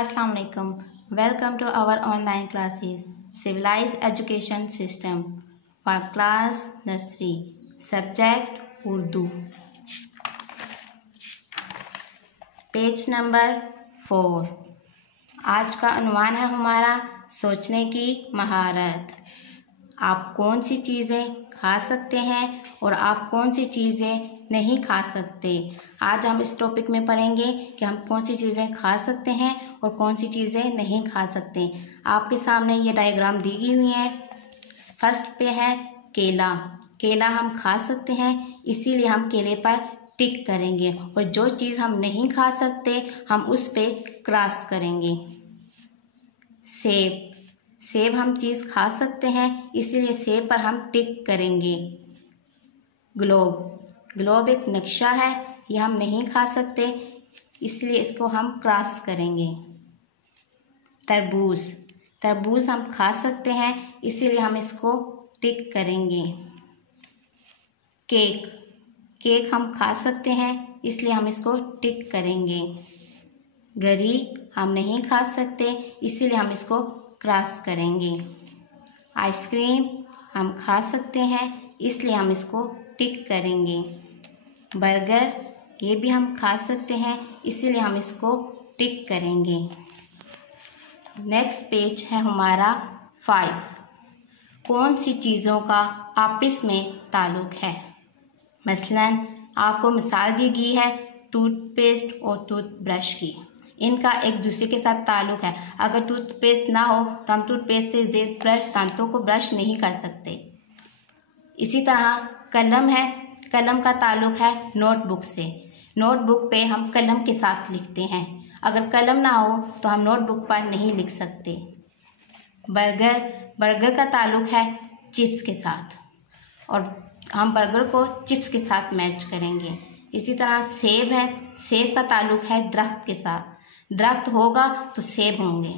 Assalamu alaikum. Welcome to our online classes. Civilized Education System for class nursery. Subject Urdu. Page number 4. आज का उन्वान है हमारा सोचने की महारत. आप कौन सी चीज़ें खा सकते हैं और आप कौन सी चीज़ें नहीं खा सकते. आज हम इस टॉपिक में पढ़ेंगे कि हम कौन सी चीज़ें खा सकते हैं और कौन सी चीज़ें नहीं खा सकते. आपके सामने ये डायग्राम दी गई हुई है. फर्स्ट पे है केला. केला हम खा सकते हैं, इसीलिए हम केले पर टिक करेंगे, और जो चीज़ हम नहीं खा सकते हम उस पे क्रॉस करेंगे. सेब. सेब हम चीज़ खा सकते हैं, इसीलिए सेब पर हम टिक करेंगे. ग्लोब. ग्लोब एक नक्शा है, ये हम नहीं खा सकते, इसलिए इसको हम क्रॉस करेंगे. तरबूज. तरबूज हम खा सकते हैं, इसीलिए हम इसको टिक करेंगे. केक. केक हम खा सकते हैं, इसलिए हम इसको टिक करेंगे. गरी हम नहीं खा सकते, इसीलिए हम इसको क्रॉस करेंगे. आइसक्रीम हम खा सकते हैं, इसलिए हम इसको टिक करेंगे. बर्गर ये भी हम खा सकते हैं, इसीलिए हम इसको टिक करेंगे. नेक्स्ट पेज है हमारा 5. कौन सी चीज़ों का आपस में ताल्लुक़ है. मसलन आपको मिसाल दी गई है टूथपेस्ट और टूथब्रश की. इनका एक दूसरे के साथ ताल्लुक़ है. अगर टूथपेस्ट ना हो तो हम टूथपेस्ट से ब्रश दांतों को ब्रश नहीं कर सकते. इसी तरह कलम है. कलम का ताल्लुक़ है नोटबुक से. नोटबुक पे हम कलम के साथ लिखते हैं. अगर कलम ना हो तो हम नोटबुक पर नहीं लिख सकते. बर्गर. बर्गर का ताल्लुक़ है चिप्स के साथ, और हम बर्गर को चिप्स के साथ मैच करेंगे. इसी तरह सेब है. सेब का ताल्लुक़ है दरख्त के साथ. दरख्त होगा तो सेब होंगे.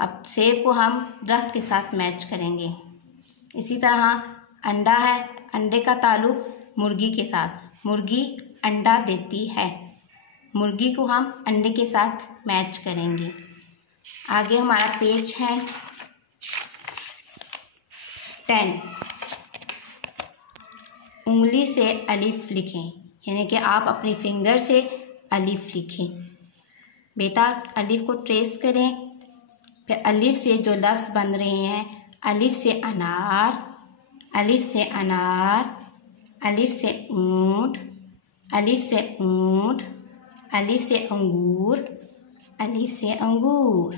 अब सेब को हम दरख्त के साथ मैच करेंगे. इसी तरह अंडा है. अंडे का ताल्लुक़ मुर्गी के साथ. मुर्गी अंडा देती है, मुर्गी को हम अंडे के साथ मैच करेंगे. आगे हमारा पेज है 10. उंगली से अलिफ लिखें, यानी कि आप अपनी फिंगर से अलिफ लिखें. बेटा अलिफ को ट्रेस करें. फिर अलिफ से जो लफ्ज़ बन रहे हैं, अलिफ से अनार, अलिफ से अनार, अलिफ से ऊँट, अलिफ से ऊँट, अलिफ से अंगूर, अलिफ से अंगूर.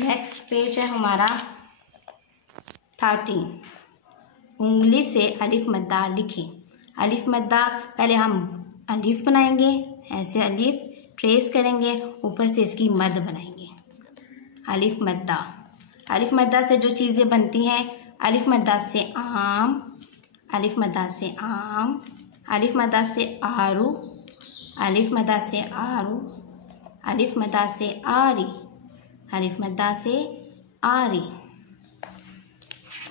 नेक्स्ट पेज है हमारा 13. उंगली से अलिफ मद्दा लिखें. अलिफ मद्दा पहले हम अलिफ बनाएंगे, ऐसे अलिफ ट्रेस करेंगे, ऊपर से इसकी मद बनाएंगे. अलिफ मद्दा. अलिफ मद्दा से जो चीज़ें बनती हैं, अलिफ मद्दा से आम, अलिफ मद्दा से आम, अलिफ मद्दा से आरू, अलिफ मद्दा से आरू, अलिफ मद्दा से आरी, अलिफ मद्दा से आरी.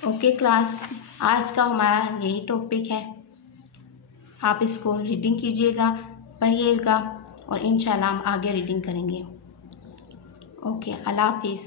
ओके क्लास, आज का हमारा यही टॉपिक है. आप इसको रीडिंग कीजिएगा, पढ़िएगा, और इंशाल्लाह हम आगे रीडिंग करेंगे. ओके, अल्लाह हाफिज़.